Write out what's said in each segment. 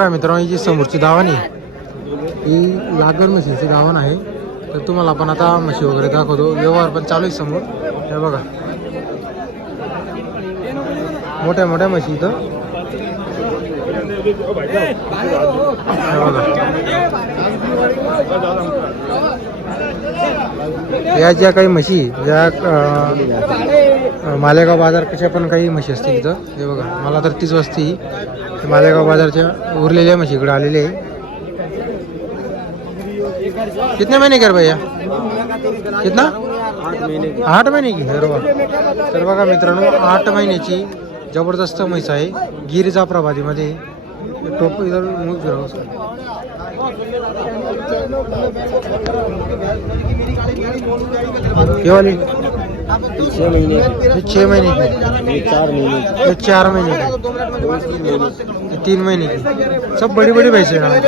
काय मित्रांनो जी समोरची दावण आहे ही लागण म्हशीची दावण आहे. तर तुम्हाला आपण आता म्हशी वगैरे दाखवतो. व्यवहार पण चालू आहे समोर. हे बघा. मोठ्या मोठ्या म्हशी इथं. बघा. या ज्या काही म्हशी ज्या मालेगाव बाजार कशा पण काही म्हशी असतील इथं हे बघा मला तर तीच वाजती मालेगाव बाजारच्या उरलेल्या म्हशी इकडे आलेले आहे. कितने महिने कर भैया? कितना? आठ महिने की अरे वा. तर बघा मित्रांनो आठ महिन्याची जबरदस्त म्हैस आहे गिर जाफराबादीमध्ये टोप इधर फिराओ उसका. ये वाली। छः महीने ये छः महीने की। ये चार महीने ये चार महीने की। ये तीन महीने की। सब बड़ी बड़ी भैंसे हैं।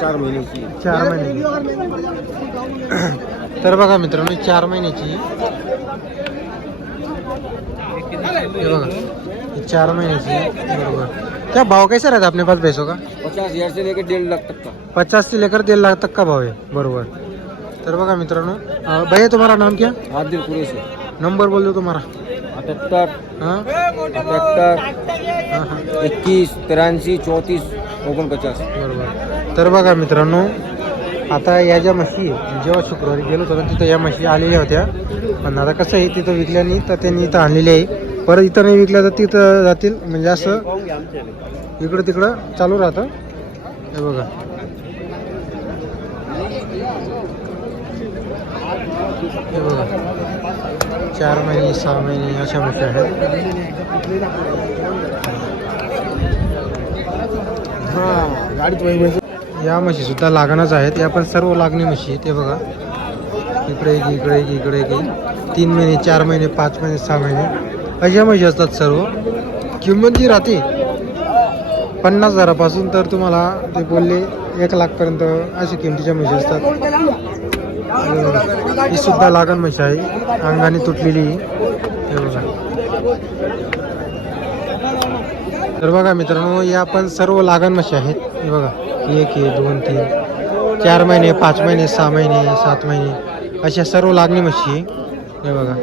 चार महीने की। चार महिने तर बघा मित्रांनो चार महिन्याची हे बघा ही चार महिन्याची बरोबर। क्या भाव कैसा रहता है अपने पास भैंसों का? पचास हज़ार से लेकर डेढ़ लाख तक का। पचास से लेकर डेढ़ लाख तक का भाव है बरोबर। तर बघा मित्रांनो अं, भैया तुम्हारा नाम क्या? आदिल से नंबर बोल दो तुम्हारा। अठहत्तर हाँ? अठहत्तर हाँ हाँ. इक्कीस तिरासी चौंतीस ओगणपचास बरोबर. तर बघा मित्रांनो आता या ज्या म्हशी जेव्हा शुक्रवारी गेलो होतो तिथं या म्हशी आलेल्या होत्या. पण आता कसं आहे तिथं विकल्या नाही तर त्यांनी इथं आणलेली आहे. परत इथं नाही विकल्या तर तिथं जातील. म्हणजे असं इकडं तिकडं चालू राहतं. हे बघा. हे बघा. चार महिने सहा महिने अशा म्हशी आहेत. हां गाड़ी या म्हशी सुद्धा लागणच आहेत. या पण सर्व लागणी म्हशी ते बघा. इकडे एक इकडे एक इकडे एक. तीन महिने चार महिने पाच महिने सहा महिने. अशा म्हशी असतात सर्व. किंमत जी राहते. पन्नास हजारापासून तर तुम्हाला ते बोलले एक लाखपर्यंत अशा किमतीच्या म्हशी असतात. ही सुद्धा लागण म्हशी आहे. अंगाने तुटलेली. हे बघा. तर बघा मित्रांनो या पण सर्व लागण म्हशी आहेत. हे बघा. एक आहे दोन तीन चार महिने पाच महिने सहा महिने सात महिने अशा सर्व लागणी म्हशी हे बघा.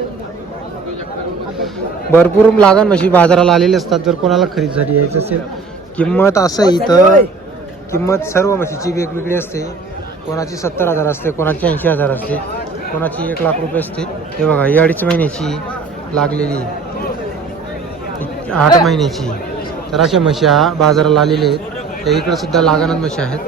भरपूर लागण म्हशी बाजाराला आलेले असतात. जर कोणाला खरेदीसाठी यायचं असेल किंमत असं इथं. किंमत सर्व म्हशीची वेगवेगळी असते. कोणाची सत्तर हजार असते कोणाची ऐंशी हजार असते कोणाची एक लाख रुपये असते. हे बघा ही अडीच महिन्याची लागलेली आठ महिन्याची. तर अशा म्हशी बाजाराला आलेल्या आहेत. त्या इकडे सुद्धा लागणच मशी आहेत.